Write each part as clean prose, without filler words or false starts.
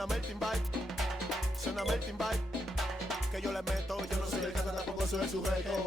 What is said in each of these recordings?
Suéname el timbal, suéname el timbal, que yo le meto, yo no soy el que tampoco soy el sujeto.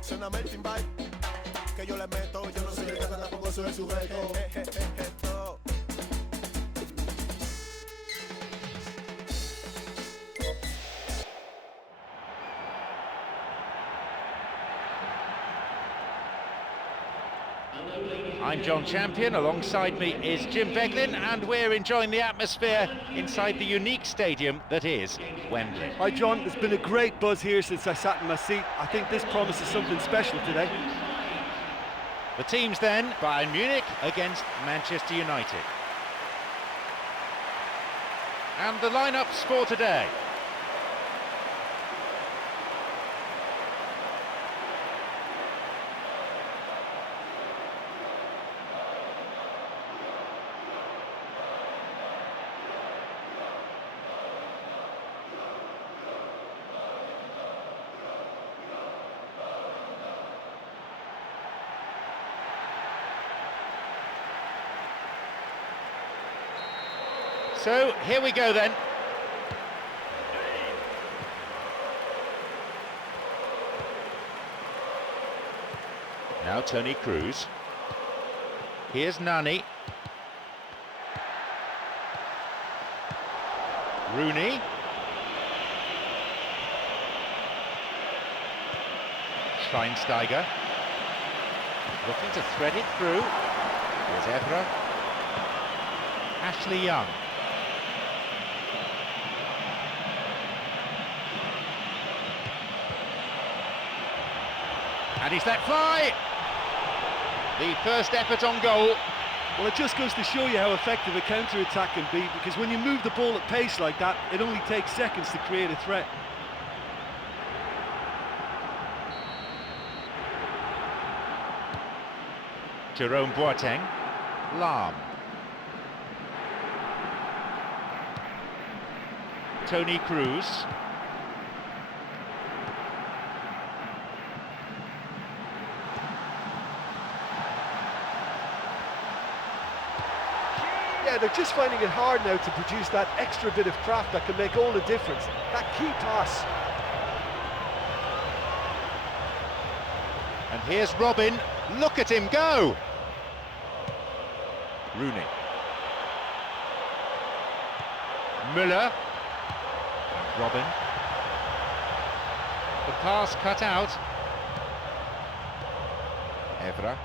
Suéname el timbal, que yo le meto, yo no soy el que tampoco soy el sujeto. I'm John Champion, alongside me is Jim Beglin, and we're enjoying the atmosphere inside the unique stadium that is Wembley. Hi John, there's been a great buzz here since I sat in my seat. I think this promises something special today. The teams then, Bayern Munich against Manchester United. And the lineups for today. So, here we go then. Now Toni Kroos. Here's Nani. Rooney. Schweinsteiger. Looking to thread it through. Here's Evra. Ashley Young. And he's let fly! The first effort on goal. Well, it just goes to show you how effective a counter-attack can be, because when you move the ball at pace like that, it only takes seconds to create a threat. Jerome Boateng. Lahm. Toni Kroos. Yeah, they're just finding it hard now to produce that extra bit of craft that can make all the difference. That key pass. And here's Robin. Look at him go! Rooney. Müller. And Robin. The pass cut out. Evra.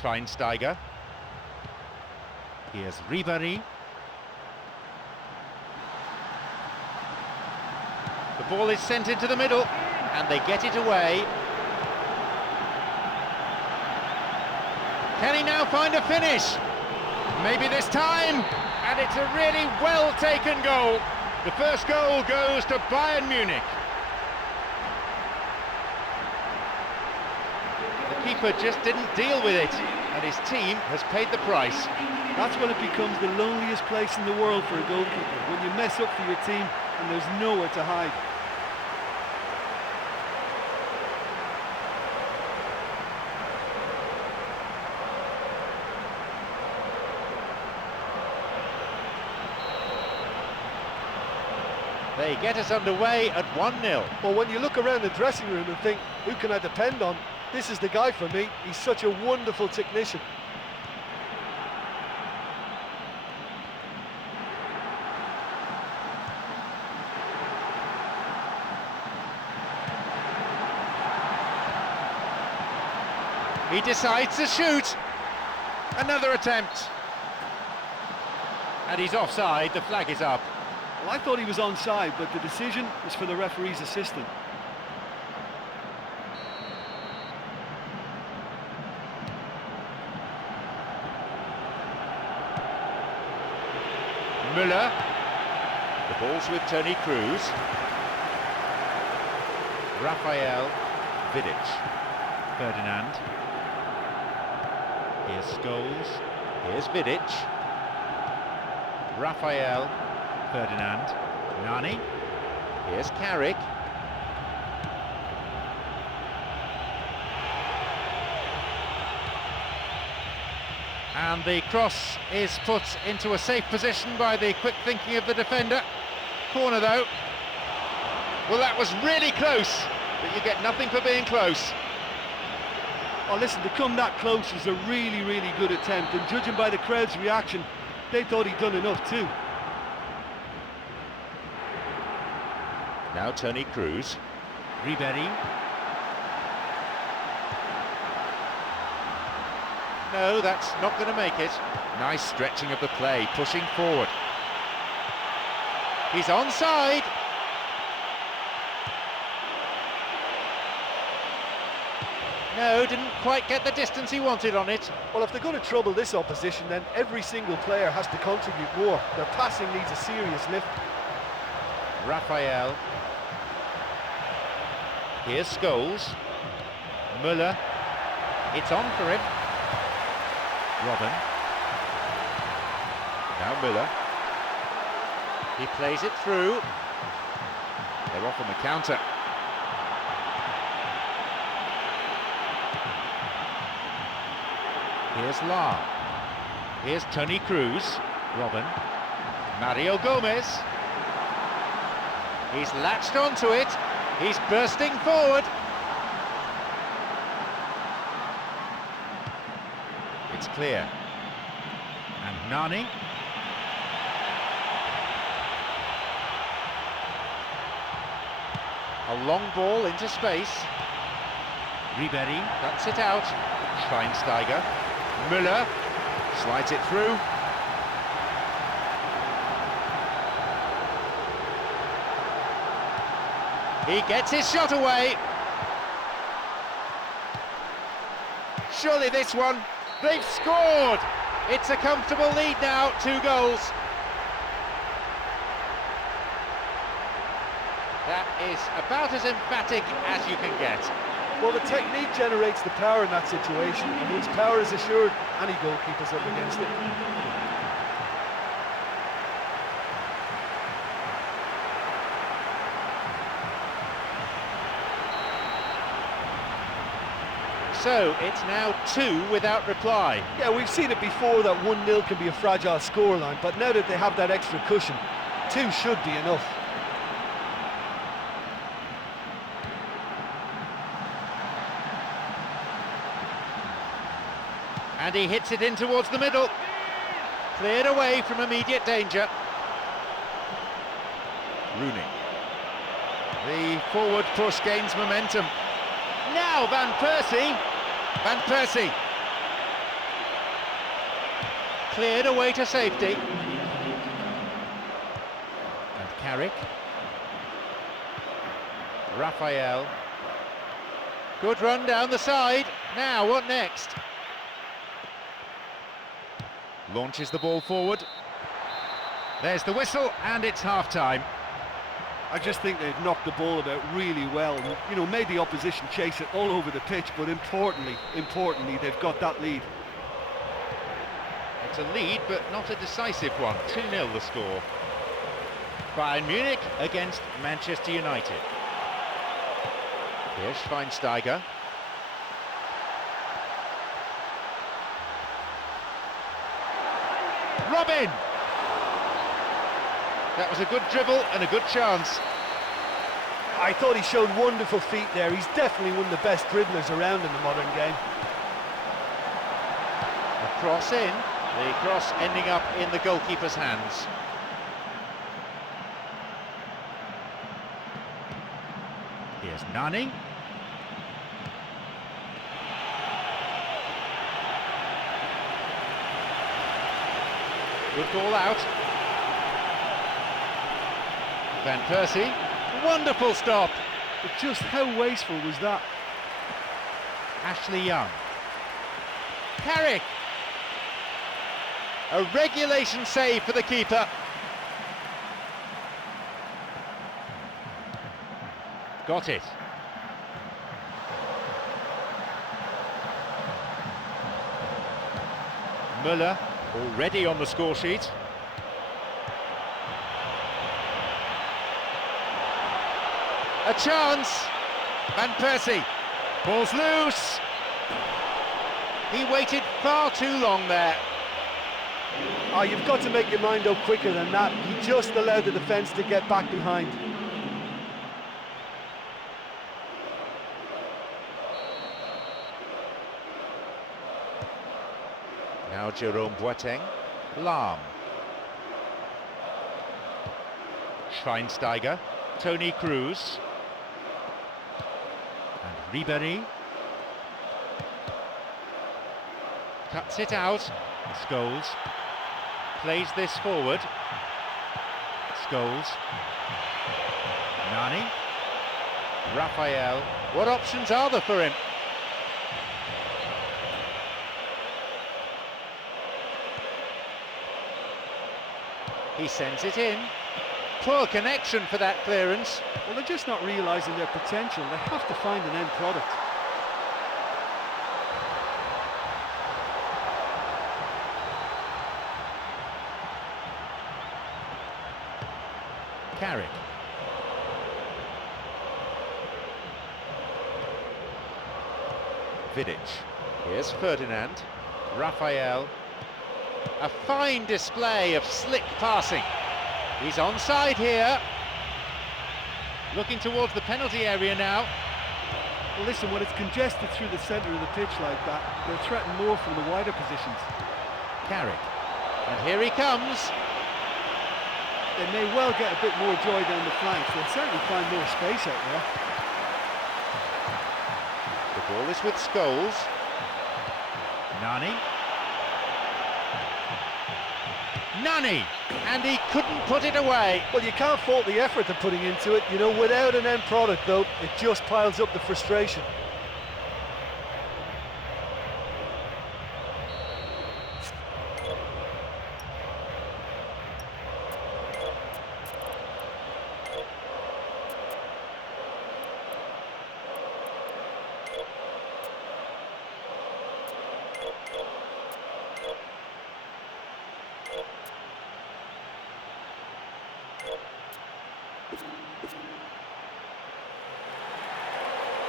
Schweinsteiger. Here's Ribéry. The ball is sent into the middle, and they get it away. Can he now find a finish? Maybe this time, and it's a really well-taken goal. The first goal goes to Bayern Munich. The keeper just didn't deal with it, and his team has paid the price. That's when it becomes the loneliest place in the world for a goalkeeper, when you mess up for your team and there's nowhere to hide. They get us underway at 1-0. Well, when you look around the dressing room and think, who can I depend on? This is the guy for me. He's such a wonderful technician. He decides to shoot. Another attempt. And he's offside, the flag is up. Well, I thought he was onside, but the decision was for the referee's assistant. Müller. The ball's with Toni Kroos. Rafael Vidic. Ferdinand. Here's Scholes. Here's Vidic. Rafael Ferdinand. Nani. Here's Carrick. And the cross is put into a safe position by the quick thinking of the defender. Corner though. Well, that was really close, but you get nothing for being close. Oh, listen, to come that close was a really, really good attempt, and judging by the crowd's reaction, they thought he'd done enough too. Now Toni Kroos. Ribéry. No, that's not going to make it. Nice stretching of the play, pushing forward. He's onside. No, didn't quite get the distance he wanted on it. Well, if they're going to trouble this opposition, then every single player has to contribute more. Their passing needs a serious lift. Rafael. Here's Scholes. Müller. It's on for him. Robben. Now Müller. He plays it through. They're off on the counter. Here's Lahr. Here's Toni Kroos. Robben. Mario Gomez. He's latched onto it. He's bursting forward. It's clear. And Nani. A long ball into space. Ribéry cuts it out. Schweinsteiger. Müller slides it through. He gets his shot away. Surely this one, they've scored! It's a comfortable lead now, 2 goals. That is about as emphatic as you can get. Well, the technique generates the power in that situation, and once power is assured, any goalkeeper's up against it. So it's now 2 without reply. Yeah, we've seen it before that 1-0 can be a fragile scoreline, but now that they have that extra cushion, 2 should be enough. And he hits it in towards the middle. Cleared away from immediate danger. Rooney. The forward push gains momentum. Now Van Persie. Van Persie. Cleared away to safety. And Carrick. Rafael. Good run down the side. Now what next? Launches the ball forward. There's the whistle, and it's half-time. I just think they've knocked the ball about really well. You know, made the opposition chase it all over the pitch, but importantly, they've got that lead. It's a lead, but not a decisive one. 2-0 the score. Bayern Munich against Manchester United. Here's Schweinsteiger. Robin! That was a good dribble and a good chance. I thought he showed wonderful feet there. He's definitely one of the best dribblers around in the modern game. A cross in, the cross ending up in the goalkeeper's hands. Here's Nani. Good ball out. Van Persie, wonderful stop. But just how wasteful was that? Ashley Young. Carrick. A regulation save for the keeper. Got it. Müller already on the score sheet. A chance! Van Persie. Ball's loose. He waited far too long there. Oh, you've got to make your mind up quicker than that. He just allowed the defence to get back behind. Now Jerome Boateng. Lahm. Schweinsteiger. Toni Kroos. And Ribéry. Cuts it out. Scholes. Plays this forward. Scholes. Nani. Raphael. What options are there for him? He sends it in. Poor connection for that clearance. Well, they're just not realising their potential. They have to find an end product. Carrick. Vidic. Here's Ferdinand. Raphael. A fine display of slick passing. He's onside here. Looking towards the penalty area now. Well, listen, when it's congested through the centre of the pitch like that, they're threatened more from the wider positions. Carrick. And here he comes. They may well get a bit more joy down the flanks. They'll certainly find more space out there. The ball is with Scholes. Nani. Nani! And he couldn't put it away. Well, you can't fault the effort they're putting into it. You know, without an end product, though, it just piles up the frustration.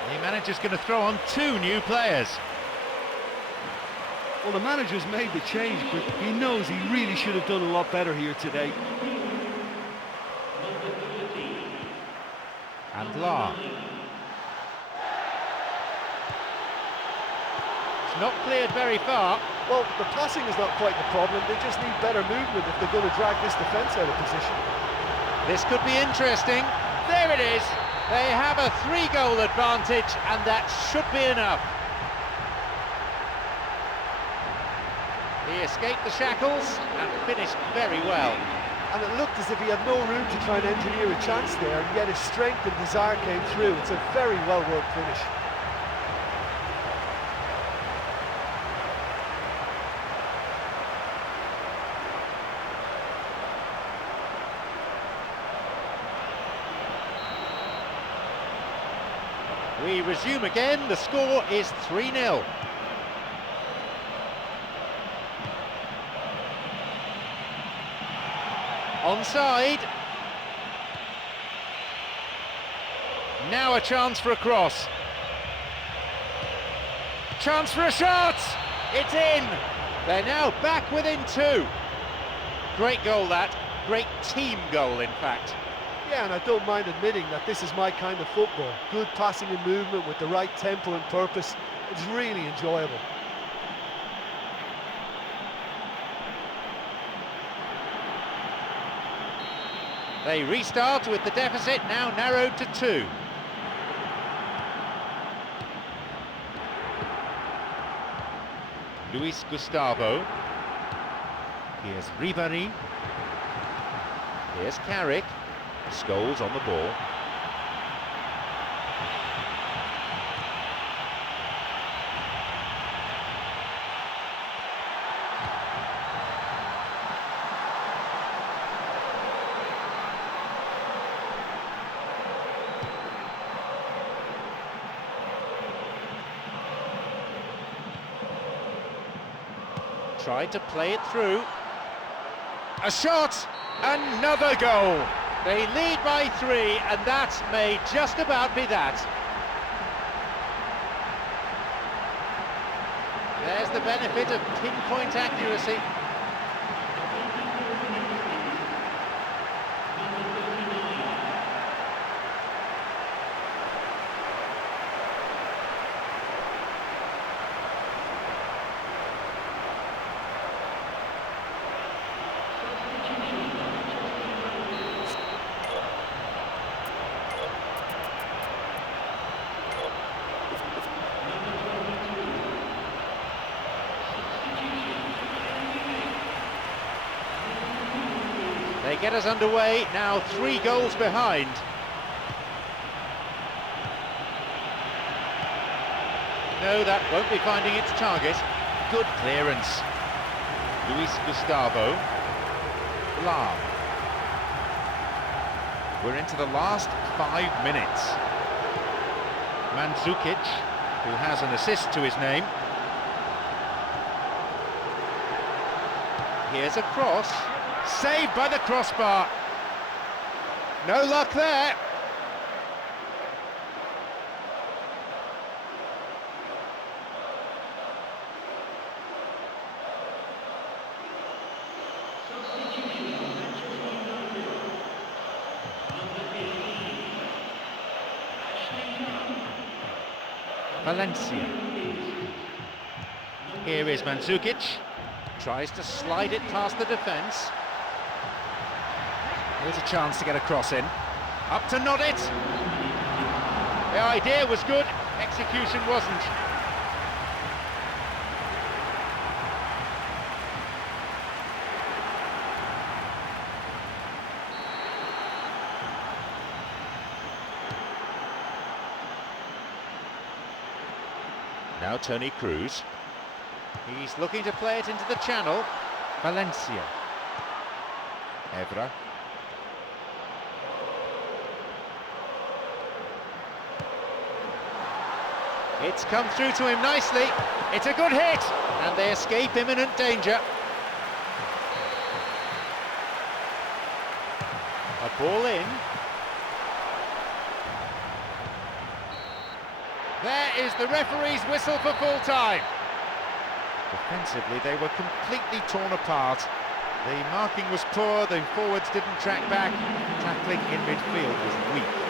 The manager's going to throw on 2 new players. Well, the manager's made the change, but he knows he really should have done a lot better here today. And Lahm. It's not cleared very far. Well, the passing is not quite the problem. They just need better movement if they're going to drag this defence out of position. This could be interesting. There it is. They have a 3-goal advantage, and that should be enough. He escaped the shackles and finished very well. And it looked as if he had no room to try and engineer a chance there, and yet his strength and desire came through. It's a very well-worked finish. We resume again. The score is 3-0. Onside. Now a chance for a cross. Chance for a shot! It's in! They're now back within 2. Great goal that. Great team goal, in fact. Yeah, and I don't mind admitting that this is my kind of football. Good passing and movement with the right tempo and purpose. It's really enjoyable. They restart with the deficit now narrowed to 2. Luis Gustavo. Here's Ribéry. Here's Carrick. Scholes on the ball. tried to play it through. A shot, another goal. They lead by 3, and that may just about be that. There's the benefit of pinpoint accuracy. They get us underway, now 3 goals behind. No, that won't be finding its target. Good clearance. Luis Gustavo. Blah. We're into the last 5 minutes. Mandzukic, who has an assist to his name. Here's a cross. Saved by the crossbar. No luck there. Valencia. Here is Mandzukic. Tries to slide it past the defence. Here's a chance to get a cross in. Up to nod it. The idea was good, execution wasn't. Now Tony Cruz. He's looking to play it into the channel. Valencia. Evra. It's come through to him nicely. It's a good hit, and they escape imminent danger. A ball in. There is the referee's whistle for full time. Defensively, they were completely torn apart. The marking was poor, the forwards didn't track back. Tackling in midfield was weak.